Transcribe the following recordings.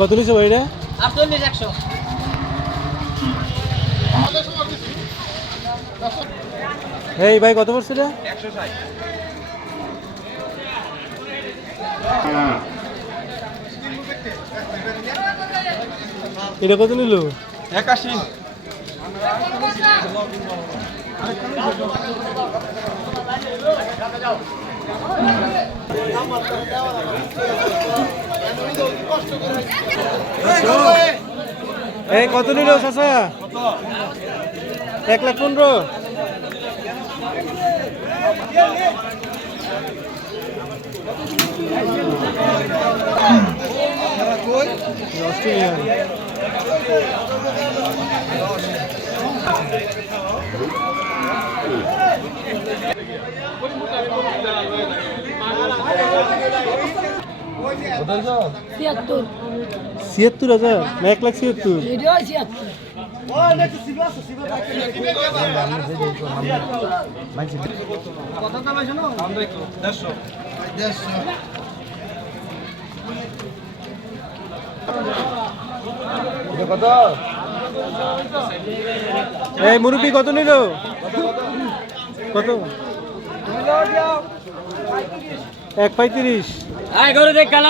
কত নিছে ভাই এটা আটচল্লিশ একশো। এই ভাই কত পড়ছে এটা এটা কত নিল? একাশি। এই কত নিল চাচা এক লাখ পনেরো অস্ট্রেলিয়ান ছিয়াত্তর। হাজার? না এক লাখ ছিয়াত্তর। ছিয়াত্তর। এই মুরব্বী কত নিল? কত? এক পঁয়ত্রিশ। আয় গরু দেখ গেল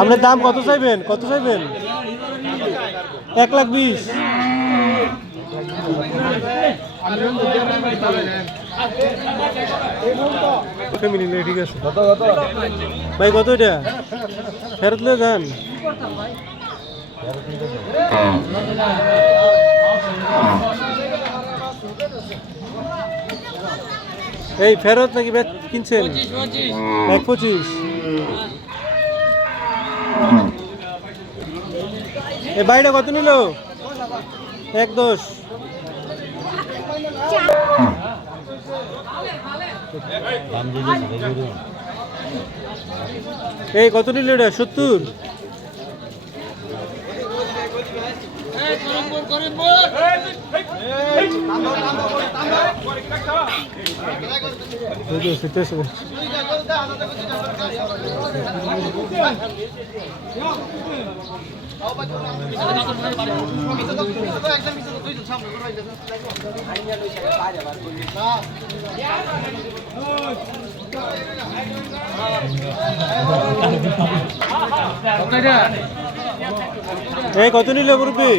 আপনার দাম কত চাইবেন? কত চাইবেন? এক লাখ বিশ। ঠিক আছে। ভাই, কত এটা? ফেরত নিয়ে যান। এই ফেরত নাকি বেচ কিনছেন? এক পঁচিশ। এই বাড়িটা কত নিল? এক দশ। এই কত নিল এটা সত্তর সিটেছে। এই কত নিল মুরব্বী?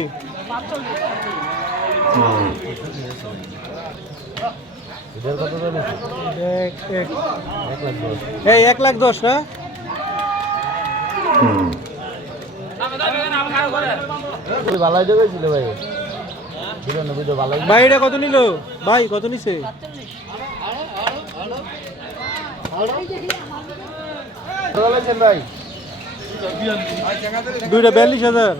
এই এক লাখ দশ। না দেবে ছিল ভাই এটা কত নিল? ভাই কত নিছে? ভাই? দুইটা বিয়াল্লিশ হাজার।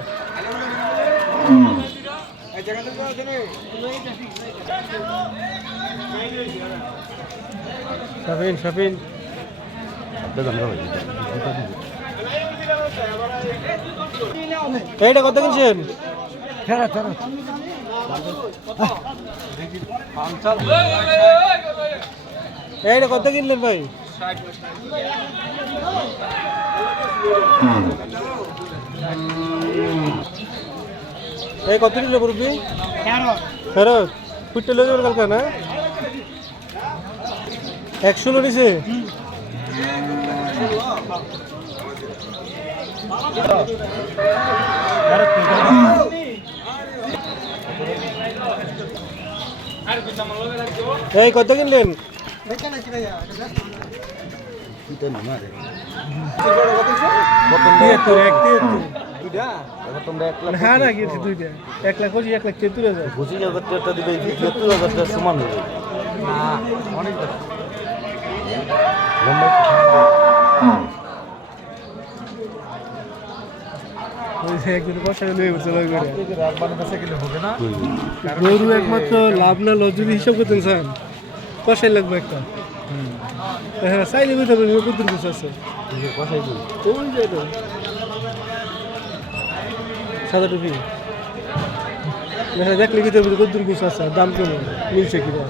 সাফিন সাফিন এইটা কত কিনছেন? এইটা কত কিনলেন ভাই? এই কত নিল মুরব্বী? ফেরত ফুটতে যাবেন কালকা না? একশো নিছে। এই কত কিনলেন? হ্যাঁ না কিনছি দুইটা। এক লাখ পঁচিশ এক লাখ হাজার। পঁচিশ হাজার হাজার সমান হবে ওই গরু একমাত্র লাভ না লস যদি হিসাব করতেন, স্যার। কষাই লাগবে একটা। হ্যাঁ চাইলে বুঝতে পারবেন কত কিছু আছে। সাদা টুপি। দেখা দেখলে ভিতরে ভিতরে কদ্দুর কিছু আছে দাম কেমন? মিলছে কিনা?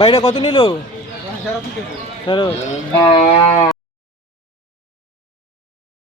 বাইরে কত নিল? ফেরত